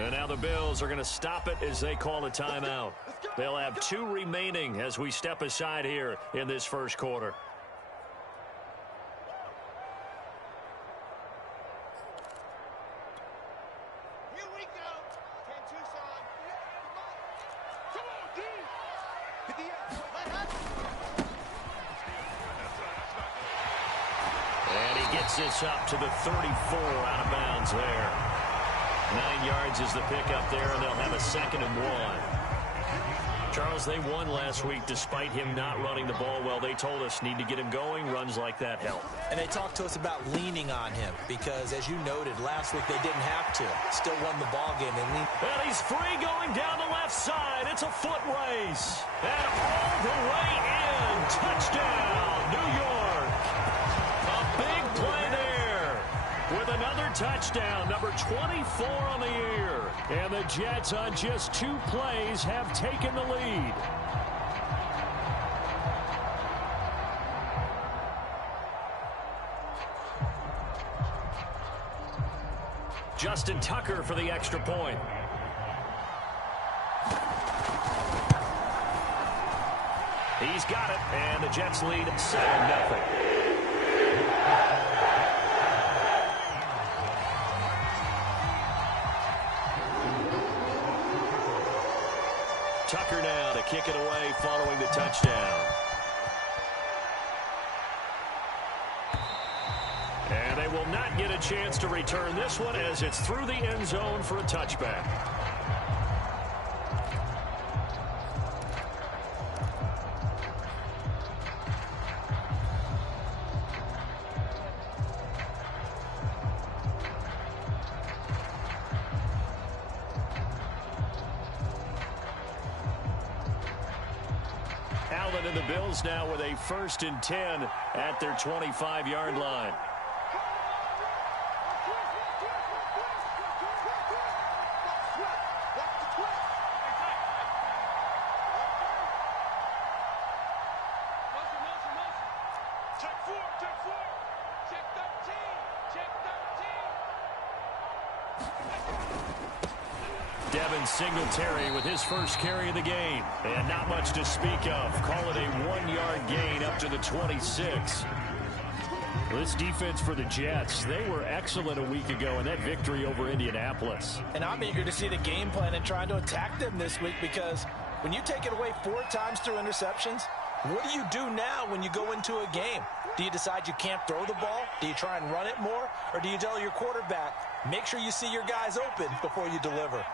And now the Bills are going to stop it as they call a timeout. They'll have 2 remaining as we step aside here in this first quarter. Here we go. 10 Tucson. Come on, D. Hit the And he gets this up to the 34 out of bounds there. 9 yards is the pickup there, and they'll have a 2nd and 1. Charles, they won last week despite him not running the ball well. They told us need to get him going. Runs like that help. And they talked to us about leaning on him because, as you noted, last week they didn't have to. Still won the ball game. And he's free going down the left side. It's a foot race. And all the way in. Touchdown, New York. A big play there with another touchdown, number 24 on the year. And the Jets on just 2 plays have taken the lead. Justin Tucker for the extra point. He's got it, and the Jets lead 7-0. Tucker now to kick it away following the touchdown. And they will not get a chance to return this one as it's through the end zone for a touchback. Allen and the Bills now with a 1st and 10 at their 25-yard line. Devin Singletary with his first carry of the game. And not much to speak of. Call it a 1-yard gain up to the 26. This defense for the Jets, they were excellent a week ago in that victory over Indianapolis. And I'm eager to see the game plan and trying to attack them this week because when you take it away 4 times through interceptions, what do you do now when you go into a game? Do you decide you can't throw the ball? Do you try and run it more? Or do you tell your quarterback, make sure you see your guys open before you deliver?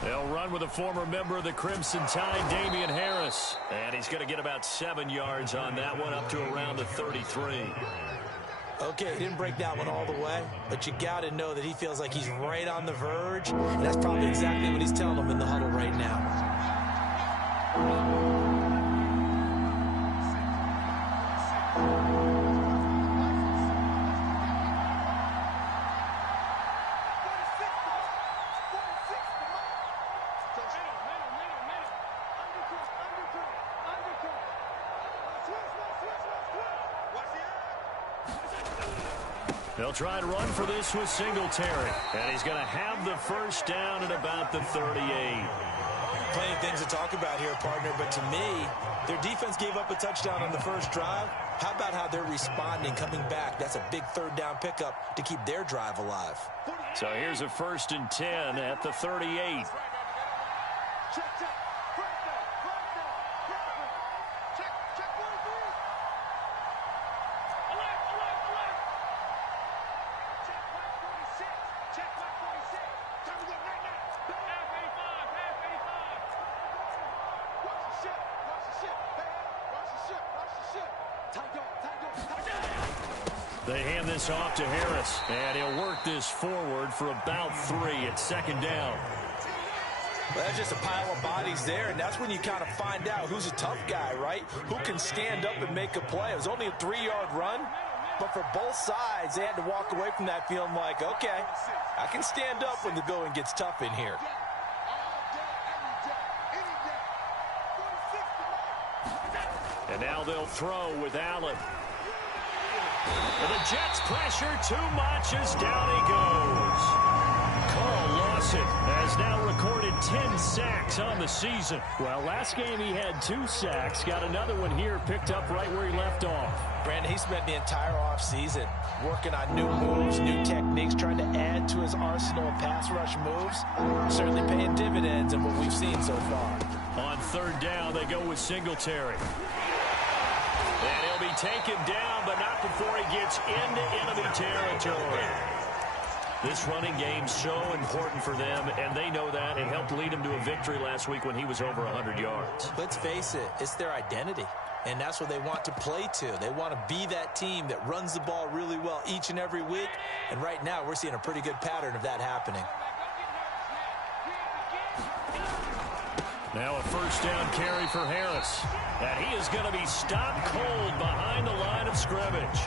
They'll run with a former member of the Crimson Tide, Damian Harris. And he's going to get about 7 yards on that one, up to around the 33. Okay, he didn't break that one all the way, but you got to know that he feels like he's right on the verge, and that's probably exactly what he's telling them in the huddle right now. They'll try to run for this with Singletary. And he's going to have the first down at about the 38. Plenty of things to talk about here, partner, but to me, their defense gave up a touchdown on the first drive. How about how they're responding, coming back? That's a big 3rd down pickup to keep their drive alive. So here's a 1st and 10 at the 38. They hand this off to Harris, and he'll work this forward for about 3 at 2nd down. Well, that's just a pile of bodies there, and that's when you kind of find out who's a tough guy, right? Who can stand up and make a play. It was only a 3-yard run, but for both sides, they had to walk away from that feeling like, okay, I can stand up when the going gets tough in here. And now they'll throw with Allen. And the Jets pressure too much as down he goes. Carl Lawson has now recorded 10 sacks on the season. Well, last game he had 2 sacks. Got another one here, picked up right where he left off. Brandon, he spent the entire offseason working on new moves, new techniques, trying to add to his arsenal of pass rush moves. Certainly paying dividends in what we've seen so far. On third down, they go with Singletary. And he'll be taken down, but not before he gets into enemy territory. This running game's so important for them, and they know that. It helped lead them to a victory last week when he was over 100 yards. Let's face it, it's their identity, and that's what they want to play to. They want to be that team that runs the ball really well each and every week, and right now we're seeing a pretty good pattern of that happening. Now a first down carry for Harris. And he is going to be stopped cold behind the line of scrimmage.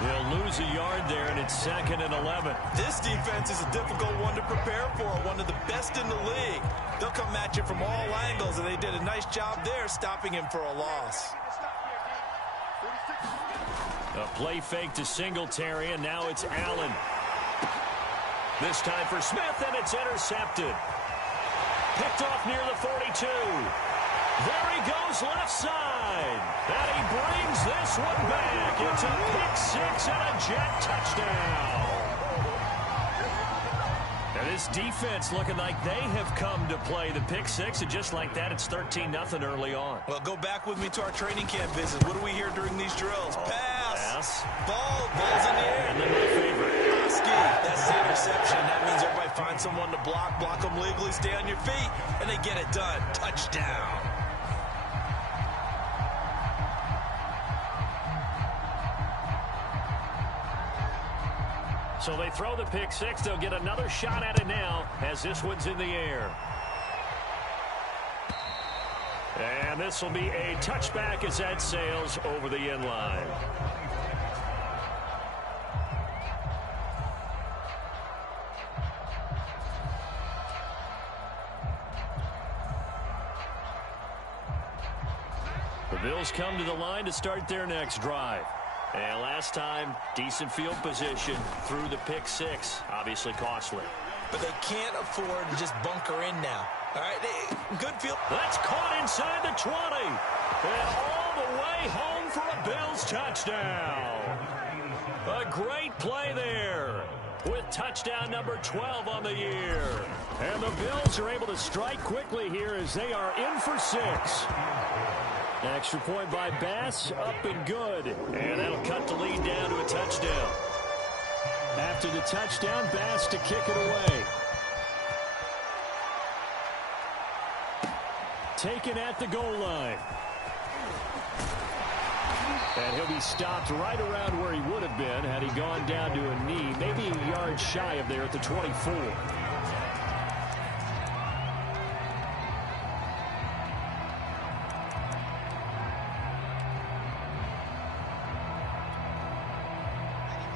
He'll lose a yard there, and it's 2nd and 11. This defense is a difficult one to prepare for, one of the best in the league. They'll come at you from all angles, and they did a nice job there stopping him for a loss. A play fake to Singletary, and now it's Allen. This time for Smith, and it's intercepted. Picked off near the 42. There he goes left side. And he brings this one back. It's a pick 6 and a Jet touchdown. And this defense looking like they have come to play the pick 6. And just like that, it's 13-0 early on. Well, go back with me to our training camp visit. What do we hear during these drills? Pass. Ball's in the air. And then my favorite. That's the interception. That means everybody finds someone to block them legally, stay on your feet, and they get it done. Touchdown. So they throw the pick 6. They'll get another shot at it now as this one's in the air. And this will be a touchback as that sails over the end line. The Bills come to the line to start their next drive. And last time, decent field position through the pick 6. Obviously costly. But they can't afford to just bunker in now. All right, good field. That's caught inside the 20. And all the way home for a Bills touchdown. A great play there with touchdown number 12 on the year. And the Bills are able to strike quickly here as they are in for 6. Extra point by Bass, up and good. And that'll cut the lead down to a touchdown. After the touchdown, Bass to kick it away. Taken at the goal line. And he'll be stopped right around where he would have been had he gone down to a knee, maybe a yard shy of there at the 24.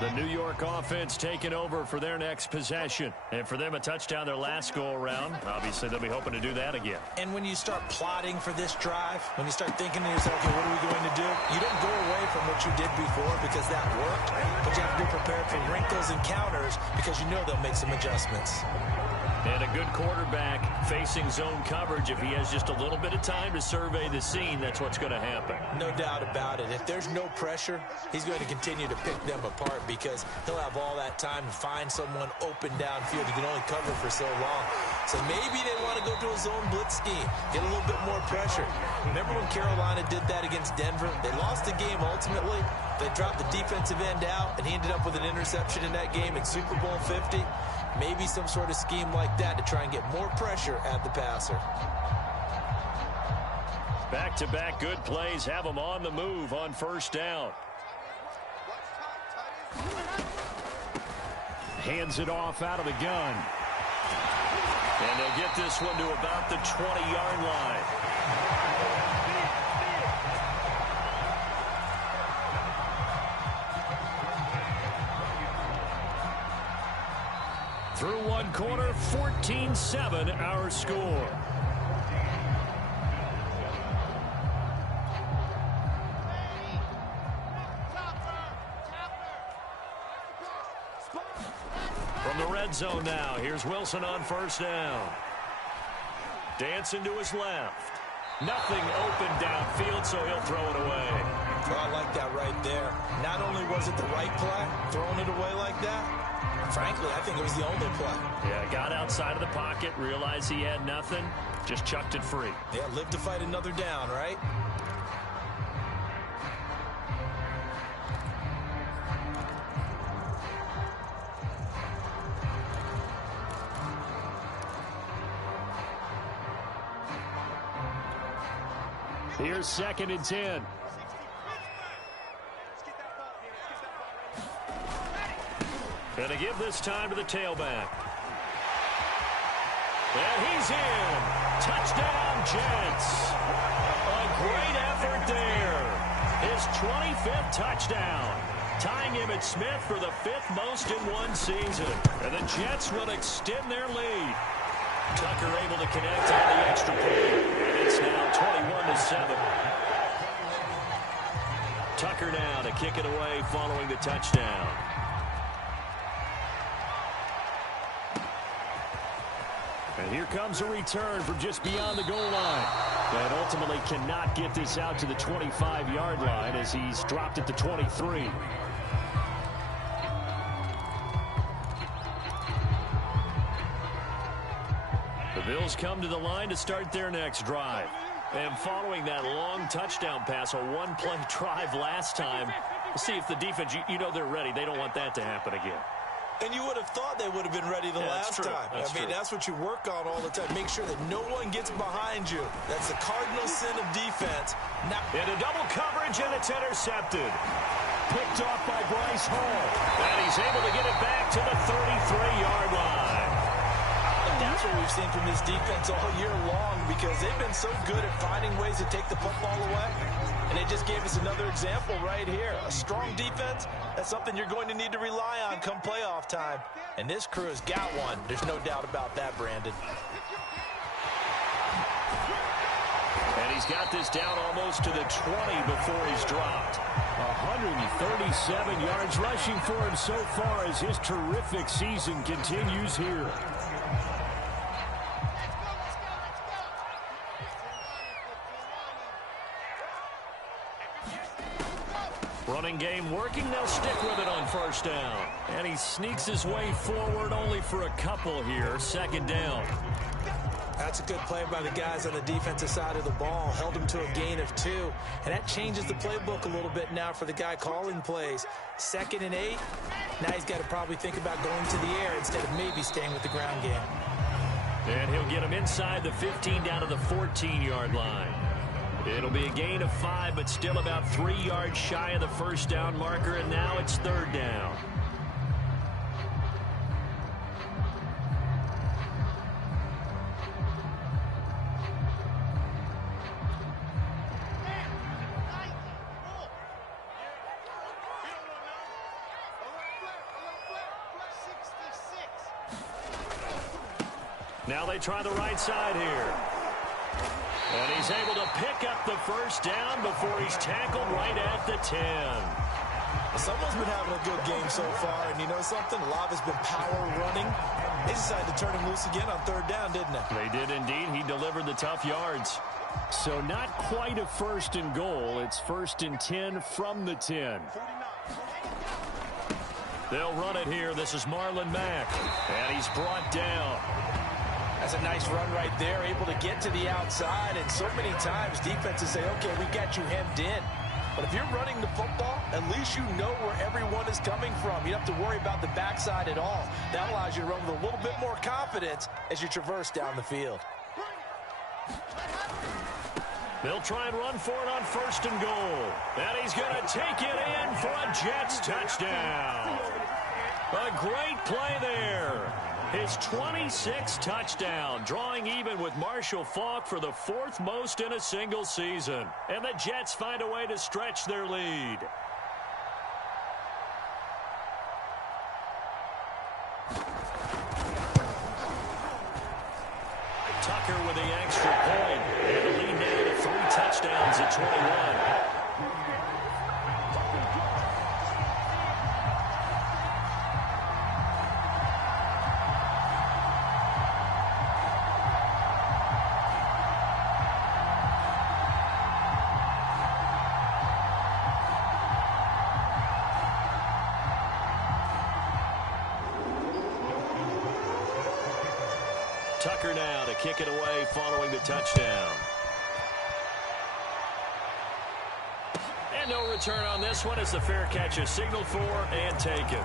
The New York offense taking over for their next possession. And for them, a touchdown their last go-around. Obviously, they'll be hoping to do that again. And when you start plotting for this drive, when you start thinking to yourself, okay, what are we going to do? You don't go away from what you did before because that worked. But you have to be prepared for wrinkles and counters because you know they'll make some adjustments. And a good quarterback facing zone coverage. If he has just a little bit of time to survey the scene, that's what's going to happen. No doubt about it. If there's no pressure, he's going to continue to pick them apart because he'll have all that time to find someone open downfield. He can only cover for so long. So maybe they want to go to a zone blitz scheme, get a little bit more pressure. Remember when Carolina did that against Denver? They lost the game ultimately. They dropped the defensive end out, and he ended up with an interception in that game in Super Bowl 50. Maybe some sort of scheme like that to try and get more pressure at the passer. Back-to-back good plays have them on the move on first down. Hands it off out of the gun. And they'll get this one to about the 20-yard line. Through one quarter, 14-7 our score. From the red zone now, here's Wilson on first down. Dancing to his left. Nothing open downfield, so he'll throw it away. Well, I like that right there. Not only was it the right play, throwing it away like that, frankly, I think it was the only play. Yeah, got outside of the pocket, realized he had nothing, just chucked it free. Yeah, live to fight another down, right? Here's 2nd and 10. Gonna give this time to the tailback. And he's in. Touchdown, Jets. A great effort there. His 25th touchdown. Tying Emmitt Smith for the 5th most in one season. And the Jets will extend their lead. Tucker able to connect on the extra point. And it's now 21-7. Tucker now to kick it away following the touchdown. And here comes a return from just beyond the goal line. And ultimately cannot get this out to the 25-yard line as he's dropped at the 23. The Bills come to the line to start their next drive. And following that long touchdown pass, a one-play drive last time, see if the defense, you know they're ready. They don't want that to happen again. And you would have thought they would have been ready the last time. That's what you work on all the time. Make sure that no one gets behind you. That's the cardinal sin of defense. Into double coverage, and it's intercepted. Picked off by Bryce Hall. And he's able to get it back to the 33-yard line. And that's what we've seen from this defense all year long, because they've been so good at finding ways to take the football away. And they just gave us another example right here. A strong defense, that's something you're going to need to rely on come playoff time. And this crew has got one. There's no doubt about that, Brandon. And he's got this down almost to the 20 before he's dropped. 137 yards rushing for him so far as his terrific season continues here. Running game working. They'll stick with it on first down. And he sneaks his way forward only for a couple here. 2nd down. That's a good play by the guys on the defensive side of the ball. Held him to a gain of 2. And that changes the playbook a little bit now for the guy calling plays. 2nd and 8. Now he's got to probably think about going to the air instead of maybe staying with the ground game. And he'll get him inside the 15 down to the 14-yard line. It'll be a gain of 5, but still about 3 yards shy of the first down marker, and now it's 3rd down. Now they try the right side here. And he's able to pick up the first down before he's tackled right at the 10. Someone's been having a good game so far, and you know something? A lot has been power running. They decided to turn him loose again on 3rd down, didn't they? They did indeed. He delivered the tough yards. So not quite a 1st and goal. It's 1st and 10 from the 10. They'll run it here. This is Marlon Mack. And he's brought down. That's a nice run right there, able to get to the outside. And so many times defenses say, okay, we got you hemmed in. But if you're running the football, at least you know where everyone is coming from. You don't have to worry about the backside at all. That allows you to run with a little bit more confidence as you traverse down the field. They'll try and run for it on 1st and goal. And he's going to take it in for a Jets touchdown. A great play there. His 26th touchdown, drawing even with Marshall Faulk for the 4th most in a single season. And the Jets find a way to stretch their lead. Tucker with the extra point. And the lead now to 3 touchdowns at 21. Tucker now to kick it away following the touchdown. And no return on this one as the fair catch is signaled for and taken.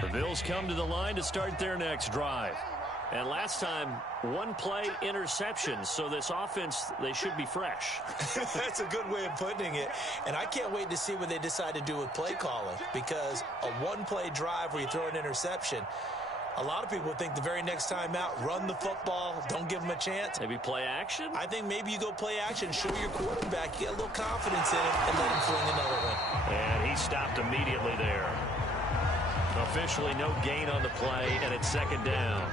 The Bills come to the line to start their next drive. And last time, one play interception. So this offense, they should be fresh. That's a good way of putting it. And I can't wait to see what they decide to do with play calling. Because a one-play drive where you throw an interception, a lot of people think the very next time out, run the football, don't give them a chance. Maybe play action? I think maybe you go play action, show your quarterback, you get a little confidence in him, and let him fling another one. And he stopped immediately there. Officially no gain on the play, and it's second down.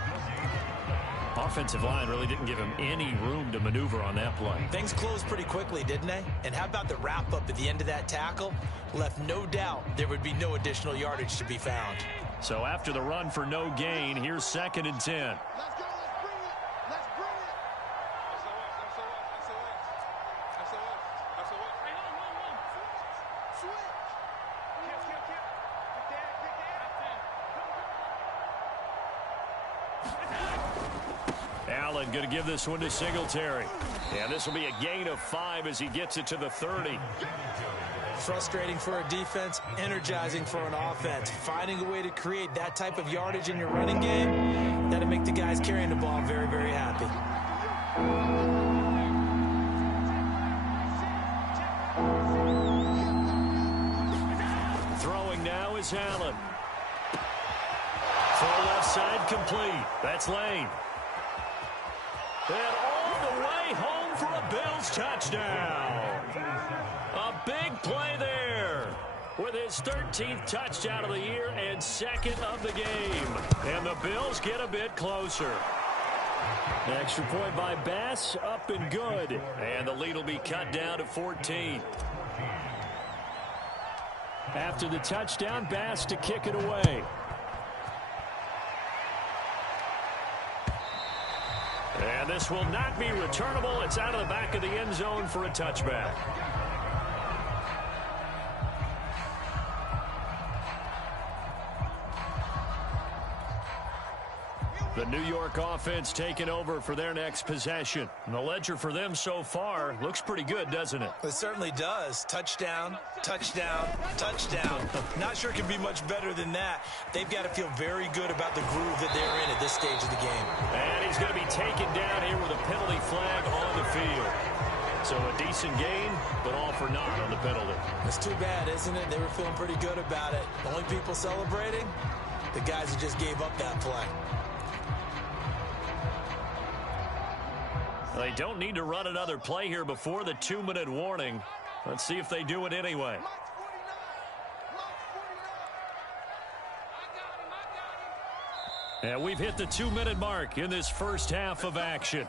Offensive line really didn't give him any room to maneuver on that play. Things closed pretty quickly, didn't they? And how about the wrap-up at the end of that tackle? Left no doubt there would be no additional yardage to be found. So after the run for no gain, here's 2nd and 10. Let's go. Let's bring it. Let's bring it. Switch. Allen going to give this one to Singletary. And this will be a gain of 5 as he gets it to the 30. Frustrating for a defense, energizing for an offense. Finding a way to create that type of yardage in your running game, that'll make the guys carrying the ball very, very happy. Throwing now is Allen. Full left side complete. That's Lane. And all the way home for a Bills touchdown. A big play there with his 13th touchdown of the year and 2nd of the game. And the Bills get a bit closer. Extra point by Bass, up and good. And the lead will be cut down to 14. After the touchdown, Bass to kick it away. And this will not be returnable. It's out of the back of the end zone for a touchback. The New York offense taking over for their next possession. And the ledger for them so far looks pretty good, doesn't it? It certainly does. Touchdown, touchdown, touchdown. Not sure it can be much better than that. They've got to feel very good about the groove that they're in at this stage of the game. And he's going to be taken down here with a penalty flag on the field. So a decent gain, but all for naught on the penalty. It's too bad, isn't it? They were feeling pretty good about it. The only people celebrating, the guys who just gave up that play. They don't need to run another play here before the 2-minute warning. Let's see if they do it anyway. And we've hit the 2-minute mark in this first half of action.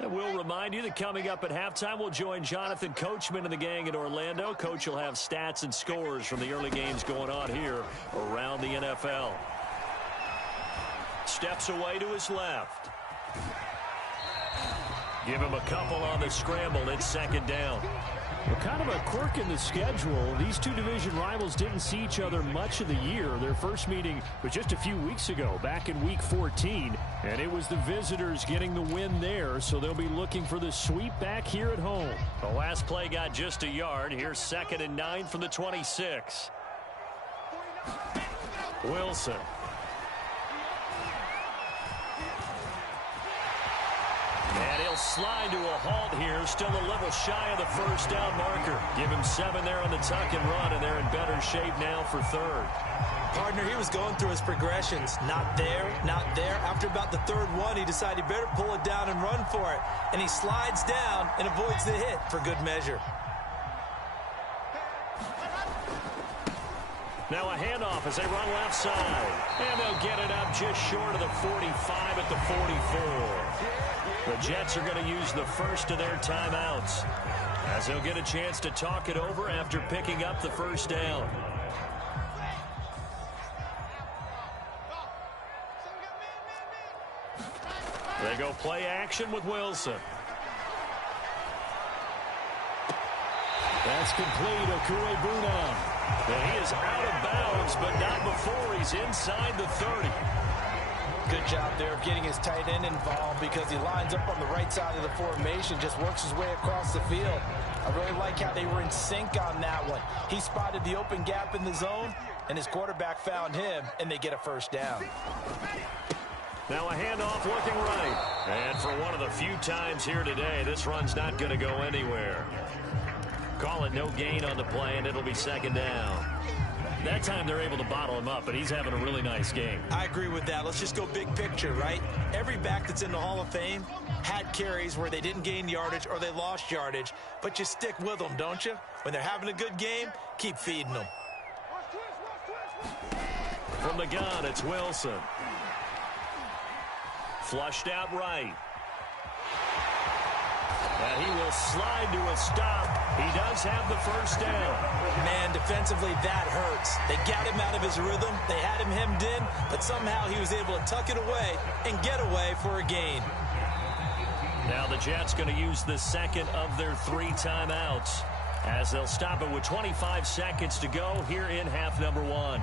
And we'll remind you that coming up at halftime, we'll join Jonathan Coachman and the gang in Orlando. Coach will have stats and scores from the early games going on here around the NFL. Steps away to his left. Give him a couple on the scramble. It's 2nd down. Well, kind of a quirk in the schedule. These two division rivals didn't see each other much of the year. Their first meeting was just a few weeks ago, back in Week 14. And it was the visitors getting the win there, so they'll be looking for the sweep back here at home. The last play got just a yard. Here's 2nd and 9 from the 26. Wilson. And he'll they'll slide to a halt here. Still a little shy of the first down marker. Give him 7 there on the tuck and run, and they're in better shape now for third. Partner, he was going through his progressions. Not there, not there. After about the third one, he decided he better pull it down and run for it. And he slides down and avoids the hit for good measure. Now a handoff as they run left side. And they'll get it up just short of the 45 at the 44. The Jets are going to use the first of their timeouts, as they'll get a chance to talk it over after picking up the first down. They go play action with Wilson. That's complete. Okuegbuna. And he is out of bounds, but not before he's inside the 30. Good job there of getting his tight end involved, because he lines up on the right side of the formation, just works his way across the field. I really like how they were in sync on that one. He spotted the open gap in the zone, and his quarterback found him, and they get a first down. Now a handoff looking right. And for one of the few times here today, this run's not going to go anywhere. Call it no gain on the play, and it'll be second down. That time they're able to bottle him up, but he's having a really nice game. I agree with that. Let's just go big picture, right? Every back that's in the Hall of Fame had carries where they didn't gain yardage or they lost yardage, but you stick with them, don't you? When they're having a good game, keep feeding them. From the gun, it's Wilson. Flushed out right. And he will slide to a stop. He does have the first down. Man, defensively, that hurts. They got him out of his rhythm. They had him hemmed in, but somehow he was able to tuck it away and get away for a gain. Now the Jets going to use the second of their 3 timeouts, as they'll stop it with 25 seconds to go here in half number 1.